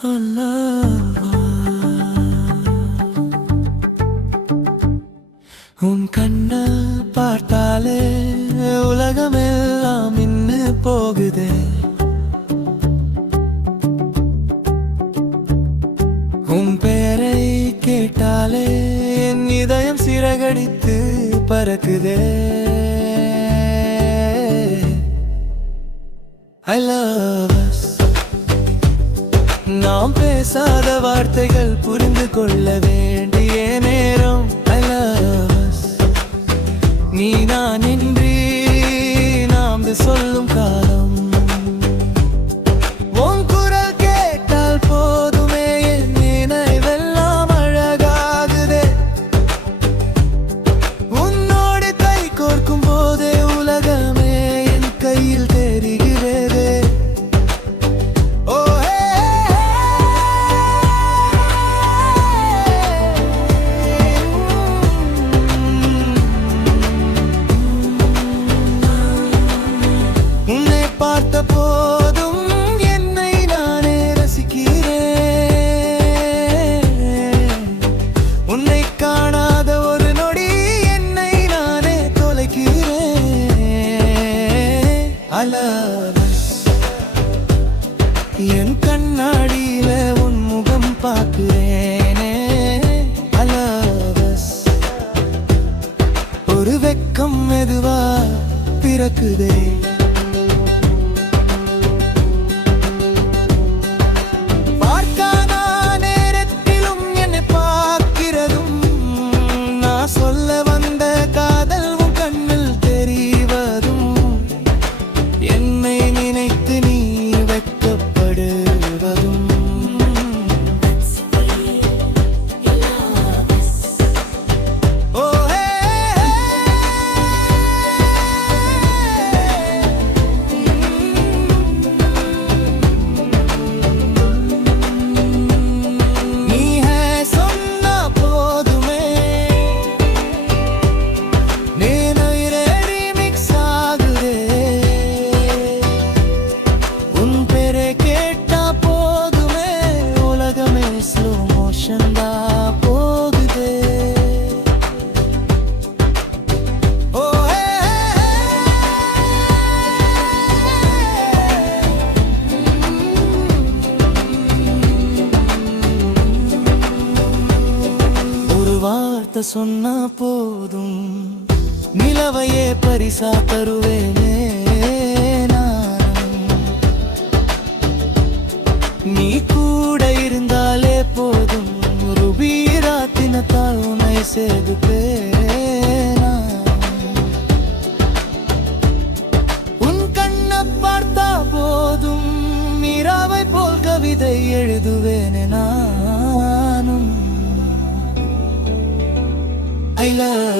உன் கண்ண பார்த்தாலே உலகமெல்லாம் மின்னு போகுதே. உன் பெயரை கேட்டாலே என் இதயம் சிறகடித்து பறக்குதே. I love us. நாம் பேசாத வார்த்தைகள் புரிந்து கொள்ள வேண்டிய நேரம். I love us. நீ நான் இன்றி நாம் சொல்லும் காலம். உன் குரல் கேட்டால் போதுமே என் நினைவெல்லாம் அழகாகுதே. உன்னோடு கை கோர்க்கும் போதே உலகமே என் கையில் தெரிகிறதே. பார்த்த போதும் என்னை நானே ரசிக்கிறேன். உன்னை காணாத ஒரு நொடி என்னை நானே தொலைக்கிறேன். I love us. என் கண்ணாடியில உன் முகம் பார்க்கிறேனே. I love us. ஒரு வெக்கம் மெதுவா பிறக்குதே. சொல்ல வந்த காதல் உன் கண்ணில் தெரிவதும் என்னை நினைத்து நீ வெட்கப்படுவதும். வார்த்தை சொன்னா போதும் நிலவையே பரிசா தருவேனே நான். நீ கூட இருந்தாலே போதும் ருபீராத்தினத்தால் உன்னை சேர்ப்பேனா. உன் கண்ணை பார்த்தா போதும் நீராவை போல் கவிதை எழுதுவேனே நானும். I love